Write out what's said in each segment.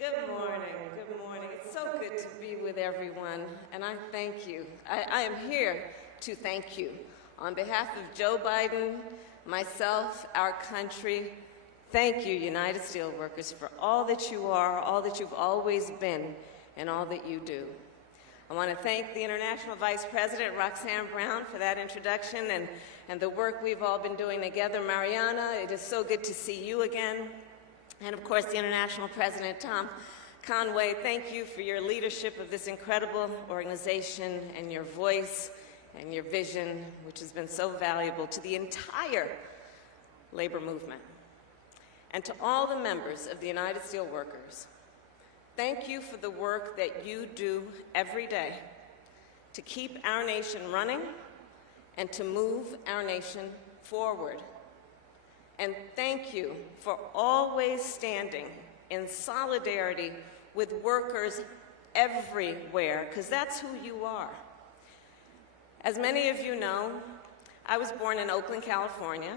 Good morning. Good morning. It's so good to be with everyone, and I thank you. I am here to thank you. On behalf of Joe Biden, myself, our country, thank you, United Steelworkers, for all that you are, all that you've always been, and all that you do. I want to thank the International Vice President, Roxanne Brown, for that introduction and the work we've all been doing together. Mariana, it is so good to see you again. And of course, the International President, Tom Conway, thank you for your leadership of this incredible organization and your voice and your vision, which has been so valuable to the entire labor movement. And to all the members of the United Steelworkers, thank you for the work that you do every day to keep our nation running and to move our nation forward. And thank you for always standing in solidarity with workers everywhere, because that's who you are. As many of you know, I was born in Oakland, California,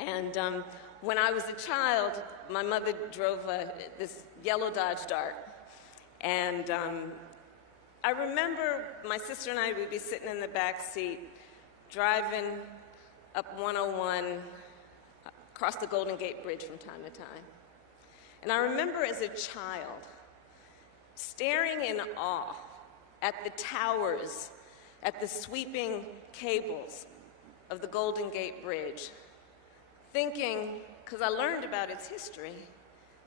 and when I was a child, my mother drove this yellow Dodge Dart, and I remember my sister and I would be sitting in the back seat, driving up 101, across the Golden Gate Bridge from time to time. And I remember as a child staring in awe at the towers, at the sweeping cables of the Golden Gate Bridge, thinking, because I learned about its history,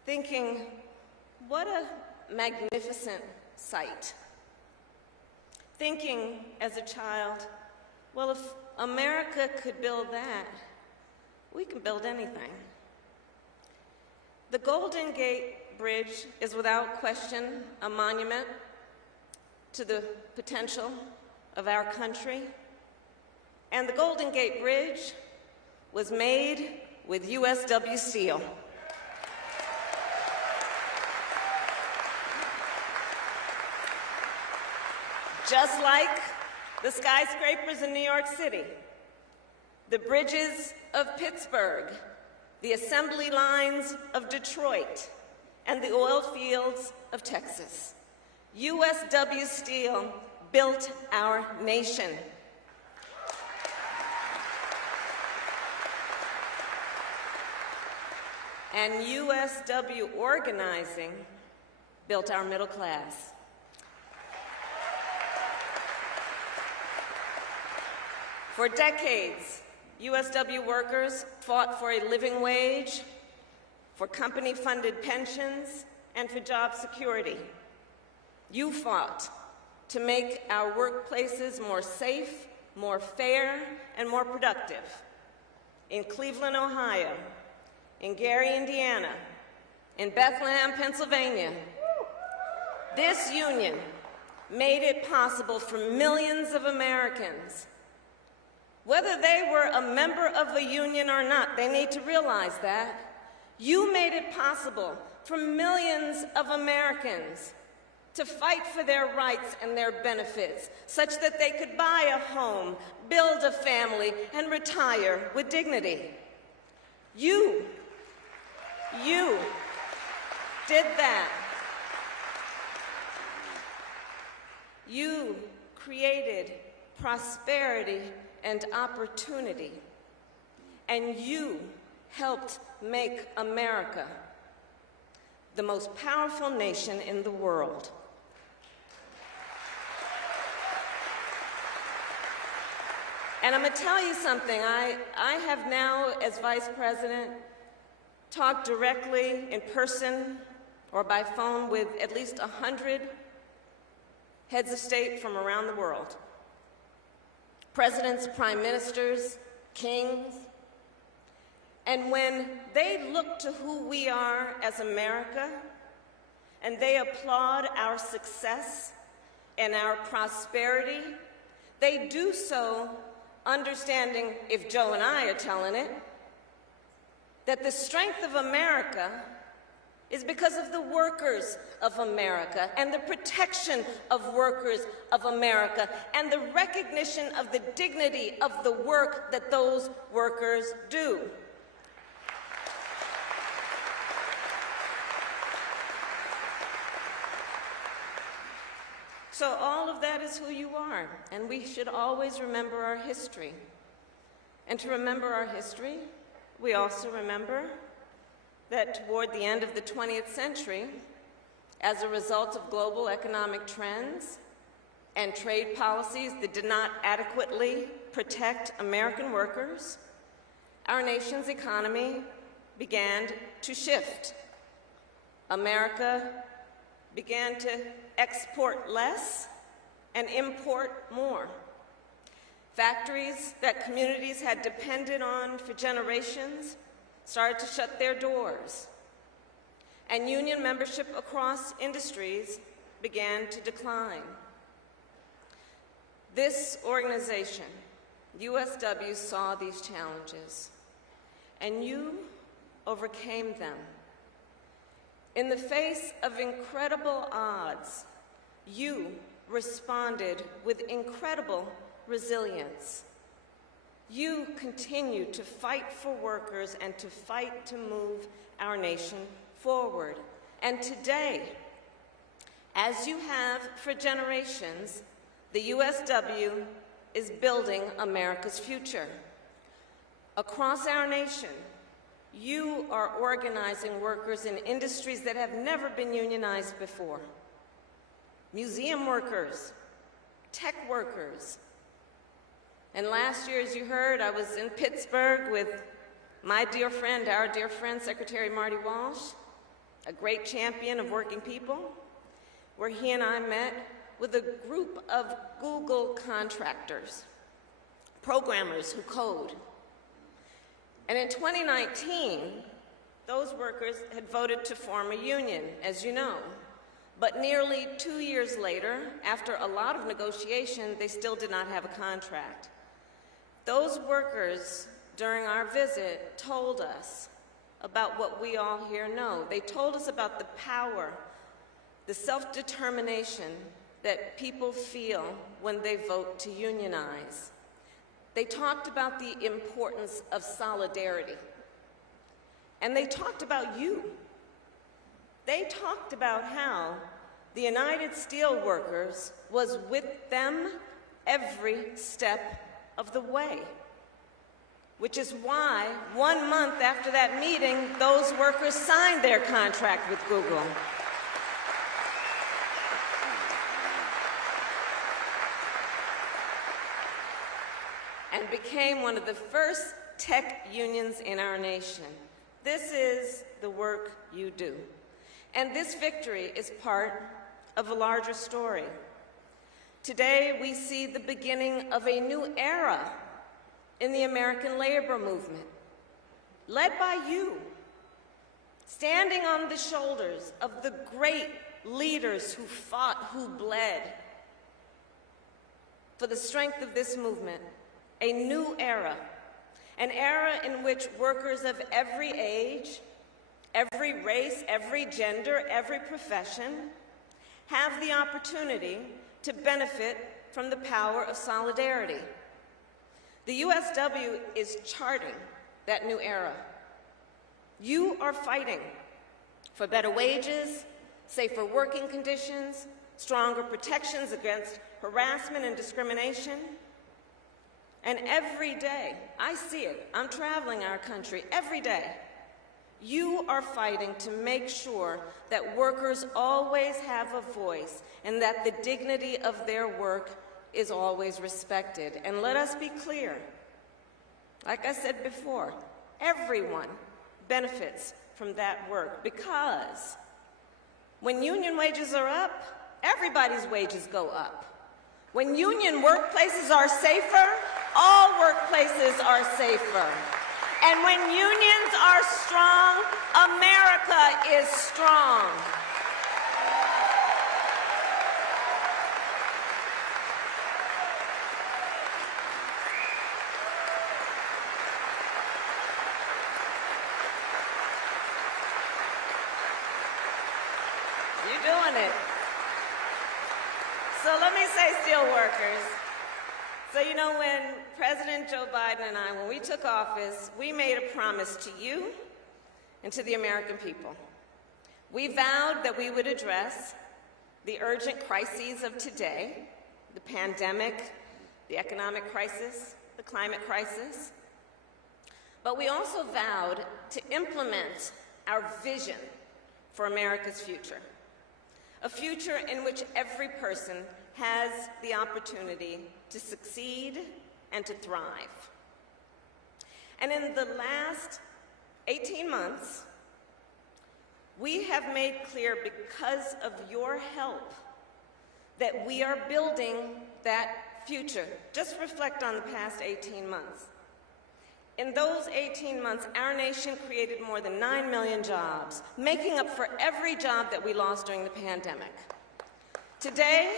thinking, what a magnificent sight. Thinking as a child, well, if America could build that, we can build anything. The Golden Gate Bridge is without question a monument to the potential of our country. And the Golden Gate Bridge was made with USW steel. Just like the skyscrapers in New York City, the bridges of Pittsburgh, the assembly lines of Detroit, and the oil fields of Texas. USW Steel built our nation. And USW organizing built our middle class. For decades, USW workers fought for a living wage, for company-funded pensions, and for job security. You fought to make our workplaces more safe, more fair, and more productive. In Cleveland, Ohio, in Gary, Indiana, in Bethlehem, Pennsylvania, this union made it possible for millions of Americans, whether they were a member of a union or not, they need to realize that. You made it possible for millions of Americans to fight for their rights and their benefits, such that they could buy a home, build a family, and retire with dignity. You did that. You created prosperity and opportunity, and you helped make America the most powerful nation in the world. And I'm going to tell you something. I have now, as Vice President, talked directly in person or by phone with at least 100 heads of state from around the world. Presidents, prime ministers, kings. And when they look to who we are as America, and they applaud our success and our prosperity, they do so understanding, if Joe and I are telling it, that the strength of America is because of the workers of America and the protection of workers of America and the recognition of the dignity of the work that those workers do. So all of that is who you are, and we should always remember our history. And to remember our history, we also remember that toward the end of the 20th century, as a result of global economic trends and trade policies that did not adequately protect American workers, our nation's economy began to shift. America began to export less and import more. Factories that communities had depended on for generations started to shut their doors, and union membership across industries began to decline. This organization, USW, saw these challenges, and you overcame them. In the face of incredible odds, you responded with incredible resilience. You continue to fight for workers and to fight to move our nation forward. And today, as you have for generations, the USW is building America's future. Across our nation, you are organizing workers in industries that have never been unionized before. Museum workers, tech workers. And last year, as you heard, I was in Pittsburgh with my dear friend, our dear friend, Secretary Marty Walsh, a great champion of working people, where he and I met with a group of Google contractors, programmers who code. And in 2019, those workers had voted to form a union, as you know. But nearly 2 years later, after a lot of negotiation, they still did not have a contract. Those workers, during our visit, told us about what we all here know. They told us about the power, the self-determination that people feel when they vote to unionize. They talked about the importance of solidarity. And they talked about you. They talked about how the United Steelworkers was with them every step of the way, which is why 1 month after that meeting, those workers signed their contract with Google. And became one of the first tech unions in our nation. This is the work you do. And this victory is part of a larger story. Today, we see the beginning of a new era in the American labor movement, led by you, standing on the shoulders of the great leaders who fought, who bled. For the strength of this movement, a new era, an era in which workers of every age, every race, every gender, every profession have the opportunity to benefit from the power of solidarity. The USW is charting that new era. You are fighting for better wages, safer working conditions, stronger protections against harassment and discrimination. And every day, I see it, I'm traveling our country every day, you are fighting to make sure that workers always have a voice and that the dignity of their work is always respected. And let us be clear, like I said before, everyone benefits from that work, because when union wages are up, everybody's wages go up. When union workplaces are safer, all workplaces are safer. And when unions are strong, America is strong. You're doing it. So let me say, Steelworkers, so you know, when President Joe Biden and I, when we took office, we made a promise to you and to the American people. We vowed that we would address the urgent crises of today, the pandemic, the economic crisis, the climate crisis, but we also vowed to implement our vision for America's future, a future in which every person has the opportunity to succeed and to thrive. And in the last 18 months, we have made clear, because of your help, that we are building that future. Just reflect on the past 18 months. In those 18 months, our nation created more than 9 million jobs, making up for every job that we lost during the pandemic. Today,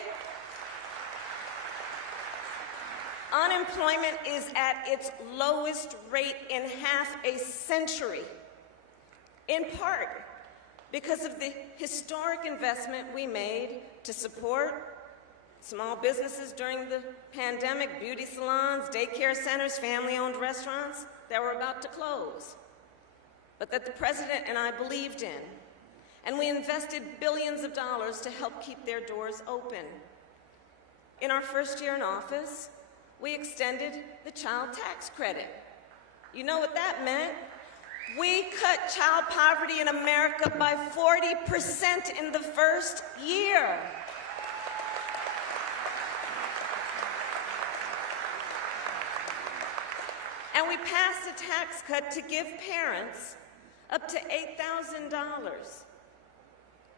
unemployment is at its lowest rate in half a century, in part because of the historic investment we made to support small businesses during the pandemic, beauty salons, daycare centers, family-owned restaurants that were about to close, but that the President and I believed in. And we invested billions of dollars to help keep their doors open. In our first year in office, we extended the child tax credit. You know what that meant? We cut child poverty in America by 40% in the first year. And we passed a tax cut to give parents up to $8,000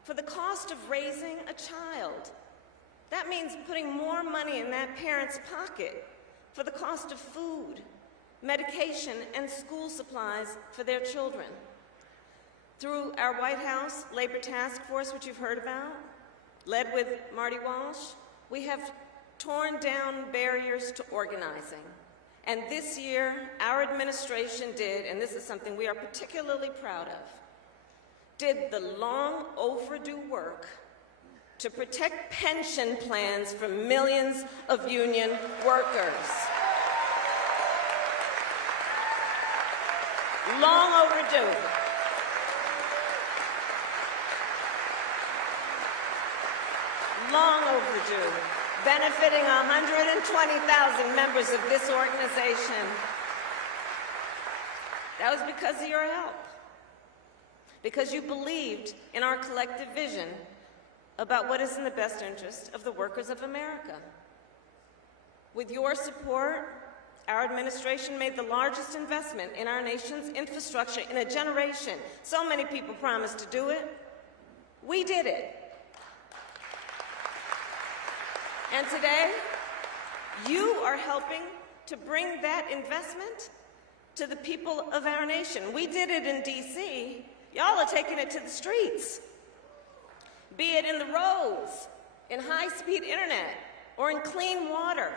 for the cost of raising a child. That means putting more money in that parent's pocket for the cost of food, medication, and school supplies for their children. Through our White House Labor Task Force, which you've heard about, led with Marty Walsh, we have torn down barriers to organizing. And this year, our administration did, and this is something we are particularly proud of, did the long overdue work to protect pension plans for millions of union workers. Long overdue. Long overdue. Benefiting 120,000 members of this organization. That was because of your help. Because you believed in our collective vision about what is in the best interest of the workers of America. With your support, our administration made the largest investment in our nation's infrastructure in a generation. So many people promised to do it. We did it. And today, you are helping to bring that investment to the people of our nation. We did it in D.C. Y'all are taking it to the streets. Be it in the roads, in high-speed internet, or in clean water.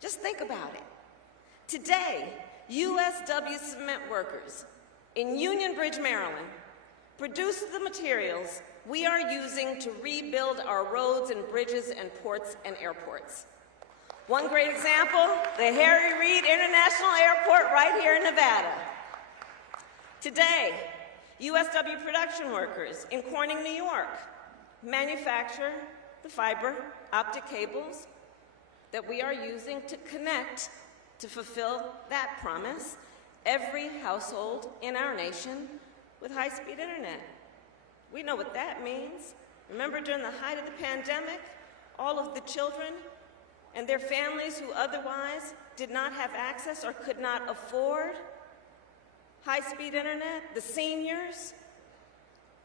Just think about it. Today, USW cement workers in Union Bridge, Maryland, produce the materials we are using to rebuild our roads and bridges and ports and airports. One great example, the Harry Reid International Airport right here in Nevada. Today, USW production workers in Corning, New York, manufacture the fiber optic cables that we are using to connect, to fulfill that promise, every household in our nation with high-speed internet. We know what that means. Remember, during the height of the pandemic, all of the children and their families who otherwise did not have access or could not afford high-speed internet, the seniors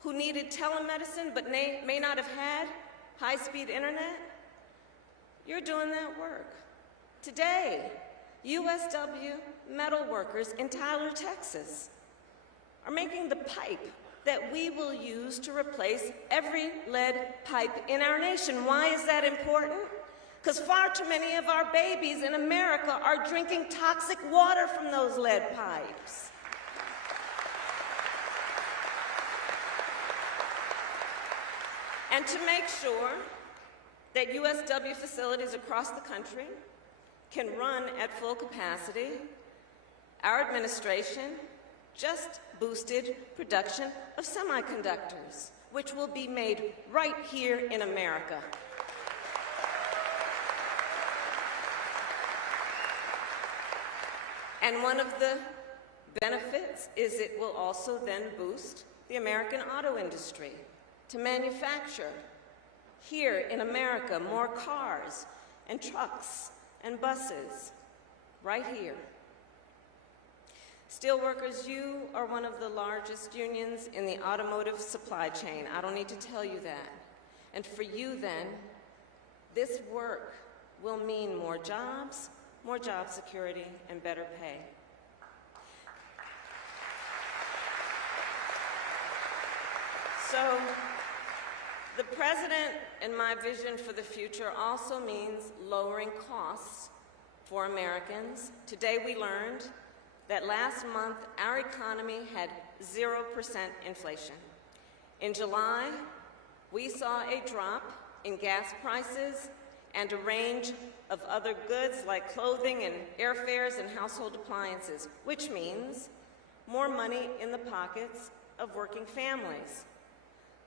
who needed telemedicine but may not have had high-speed internet, you're doing that work. Today, USW metal workers in Tyler, Texas, are making the pipe that we will use to replace every lead pipe in our nation. Why is that important? Because far too many of our babies in America are drinking toxic water from those lead pipes. And to make sure that USW facilities across the country can run at full capacity, our administration just boosted production of semiconductors, which will be made right here in America. And one of the benefits is it will also then boost the American auto industry to manufacture here in America more cars and trucks and buses right here. Steelworkers, you are one of the largest unions in the automotive supply chain. I don't need to tell you that. And for you then, this work will mean more jobs, more job security, and better pay. So, the President and my vision for the future also means lowering costs for Americans. Today we learned that last month our economy had 0% inflation. In July, we saw a drop in gas prices and a range of other goods like clothing and airfares and household appliances, which means more money in the pockets of working families.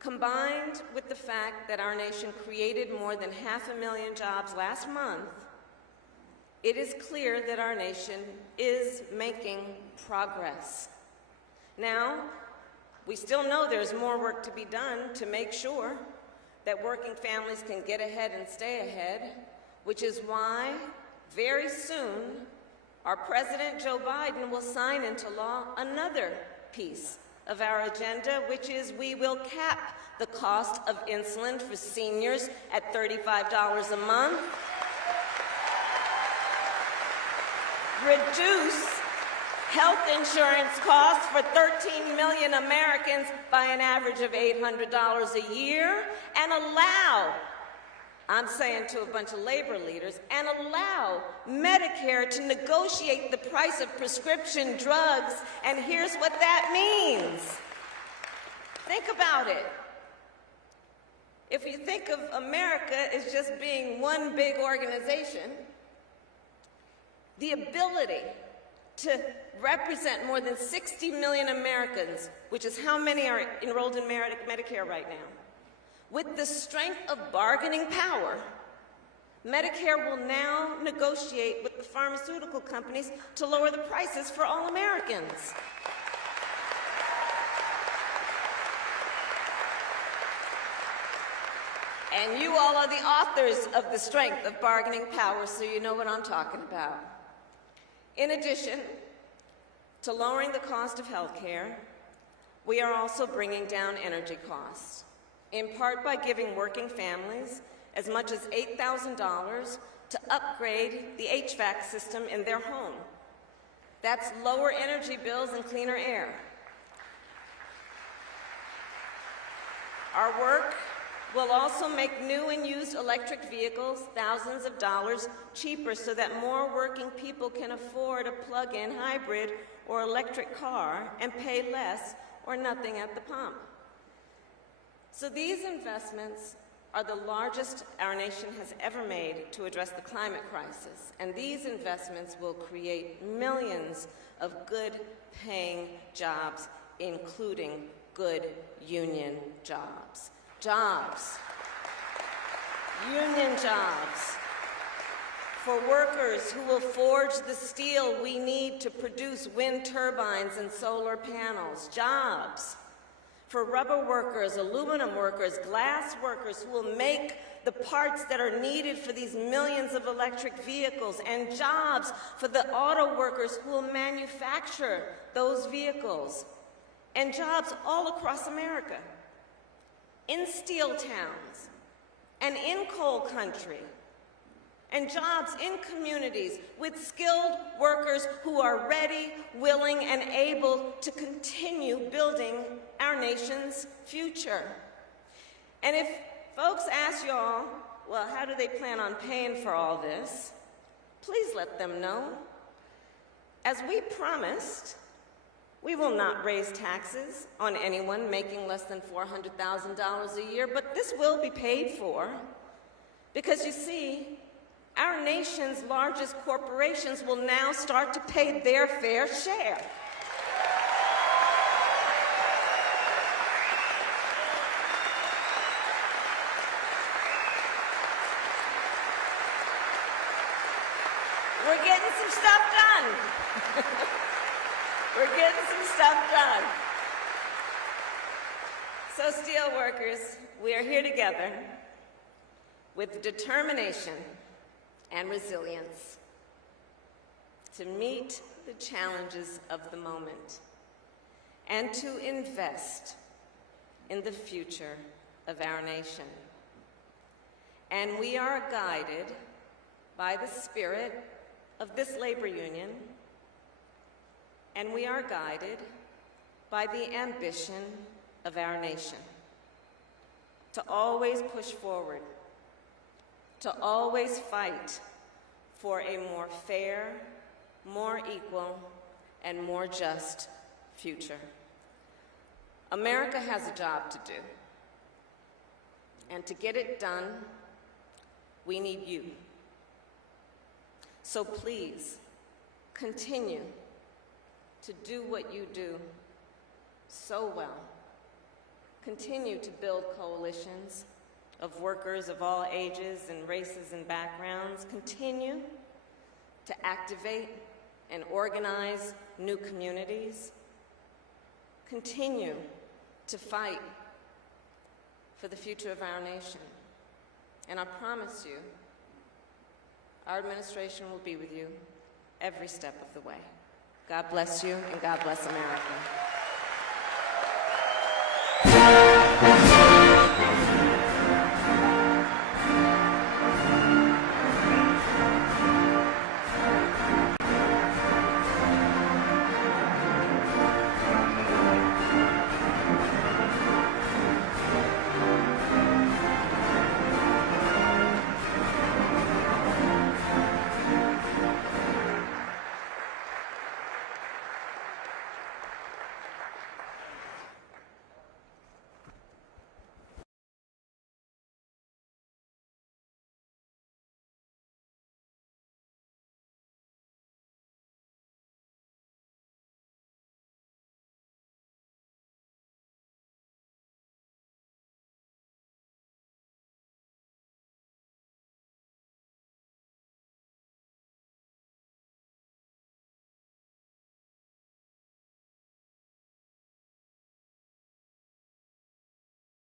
Combined with the fact that our nation created more than 500,000 jobs last month, it is clear that our nation is making progress. Now, we still know there's more work to be done to make sure that working families can get ahead and stay ahead, which is why very soon our President Joe Biden will sign into law another piece of our agenda, which is we will cap the cost of insulin for seniors at $35 a month, reduce health insurance costs for 13 million Americans by an average of $800 a year, and allow, I'm saying to a bunch of labor leaders, and allow Medicare to negotiate the price of prescription drugs, and here's what that means. Think about it. If you think of America as just being one big organization, the ability to represent more than 60 million Americans, which is how many are enrolled in Medicare right now, with the strength of bargaining power, Medicare will now negotiate with the pharmaceutical companies to lower the prices for all Americans. And you all are the authors of the strength of bargaining power, so you know what I'm talking about. In addition to lowering the cost of health care, we are also bringing down energy costs, in part by giving working families as much as $8,000 to upgrade the HVAC system in their home. That's lower energy bills and cleaner air. Our work will also make new and used electric vehicles thousands of dollars cheaper so that more working people can afford a plug-in hybrid or electric car and pay less or nothing at the pump. So these investments are the largest our nation has ever made to address the climate crisis, and these investments will create millions of good-paying jobs, including good union jobs. Union jobs, for workers who will forge the steel we need to produce wind turbines and solar panels. Jobs for rubber workers, aluminum workers, glass workers who will make the parts that are needed for these millions of electric vehicles, and jobs for the auto workers who will manufacture those vehicles, and jobs all across America, in steel towns and in coal country, and jobs in communities with skilled workers who are ready, willing, and able to continue building our nation's future. And if folks ask y'all, well, how do they plan on paying for all this? Please let them know. As we promised, we will not raise taxes on anyone making less than $400,000 a year, but this will be paid for because, you see, our nation's largest corporations will now start to pay their fair share. We're getting some stuff done. We're getting some stuff done. So, Steelworkers, we are here together with determination and resilience to meet the challenges of the moment and to invest in the future of our nation. And we are guided by the spirit of this labor union, and we are guided by the ambition of our nation to always push forward, to always fight for a more fair, more equal, and more just future. America has a job to do, and to get it done, we need you. So please, continue to do what you do so well. Continue to build coalitions of workers of all ages and races and backgrounds. Continue to activate and organize new communities. Continue to fight for the future of our nation. And I promise you, our administration will be with you every step of the way. God bless you, and God bless America.